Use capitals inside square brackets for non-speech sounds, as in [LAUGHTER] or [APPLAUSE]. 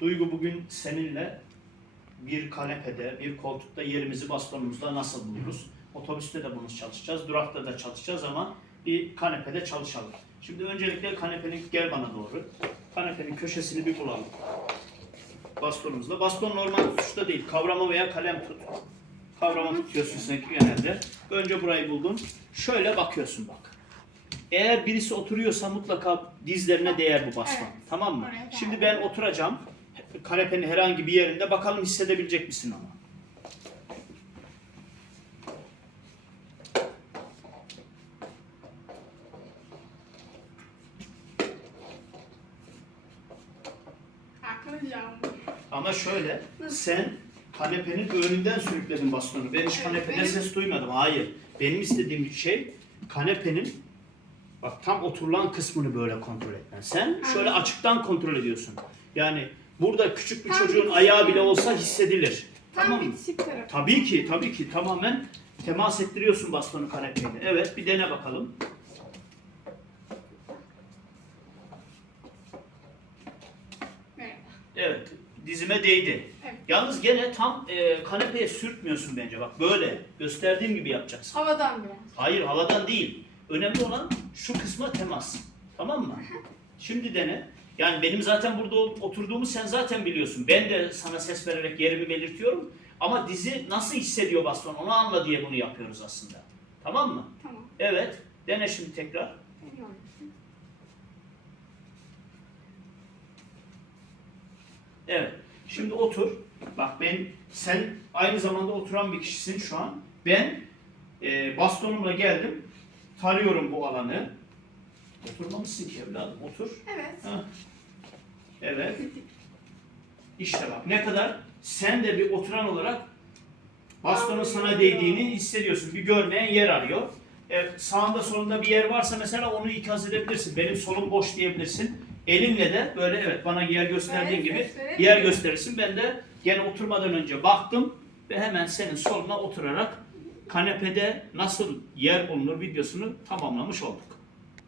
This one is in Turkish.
Duygu bugün seninle bir kanepede, bir koltukta yerimizi bastonumuzla nasıl buluruz? Otobüste de bunu çalışacağız, durakta da çalışacağız ama bir kanepede çalışalım. Şimdi öncelikle kanepenin gel bana doğru. Kanepenin köşesini bir bulalım. Bastonumuzla. Baston normal tutuşta değil, kavrama veya kalem tut. Kavrama tutuyorsun sen genelde. Önce burayı buldun. Şöyle bakıyorsun bak. Eğer birisi oturuyorsa mutlaka dizlerine değer bu baston. Evet. Tamam mı? Şimdi ben oturacağım. Kanepenin herhangi bir yerinde bakalım hissedebilecek misin ama. Ama şöyle sen kanepenin önünden sürükledin bastonu. Ben hiç Evet, kanepede benim- ses duymadım. Hayır. Benim istediğim şey kanepenin bak tam oturulan kısmını böyle kontrol etmen. Sen şöyle açıktan kontrol ediyorsun. Yani burada küçük bir Tam çocuğun bitişik ayağı bile olsa hissedilir. Tam tamam mı? bitişik tarafı. Tabii ki, tabii ki. Tamamen temas ettiriyorsun bastonu kanepeyle. Evet, bir dene bakalım. Merhaba. Evet, dizime değdi. Evet. Yalnız gene tam e, kanepeye sürtmüyorsun bence. Bak böyle gösterdiğim gibi yapacaksın. Havadan biraz. Hayır, havadan değil. Önemli olan şu kısma temas. Tamam mı? [LAUGHS] Şimdi dene. Yani benim zaten burada oturduğumu sen zaten biliyorsun. Ben de sana ses vererek yerimi belirtiyorum. Ama dizi nasıl hissediyor baston onu anla diye bunu yapıyoruz aslında. Tamam mı? Tamam. Evet. Dene şimdi tekrar. Deniyorum. Evet. Şimdi otur. Bak ben sen aynı zamanda oturan bir kişisin şu an. Ben e, bastonumla geldim. Tarıyorum bu alanı. Oturmamışsın ki evladım. Otur. Evet. Hah. Evet. İşte bak ne kadar sen de bir oturan olarak bastonun sana değdiğini hissediyorsun. Bir görmeyen yer arıyor. E, sağında solunda bir yer varsa mesela onu ikaz edebilirsin. Benim solum boş diyebilirsin. Elinle de böyle evet bana yer gösterdiğin gibi yer gösterirsin. Ben de gene oturmadan önce baktım ve hemen senin soluna oturarak kanepede nasıl yer bulunur videosunu tamamlamış olduk.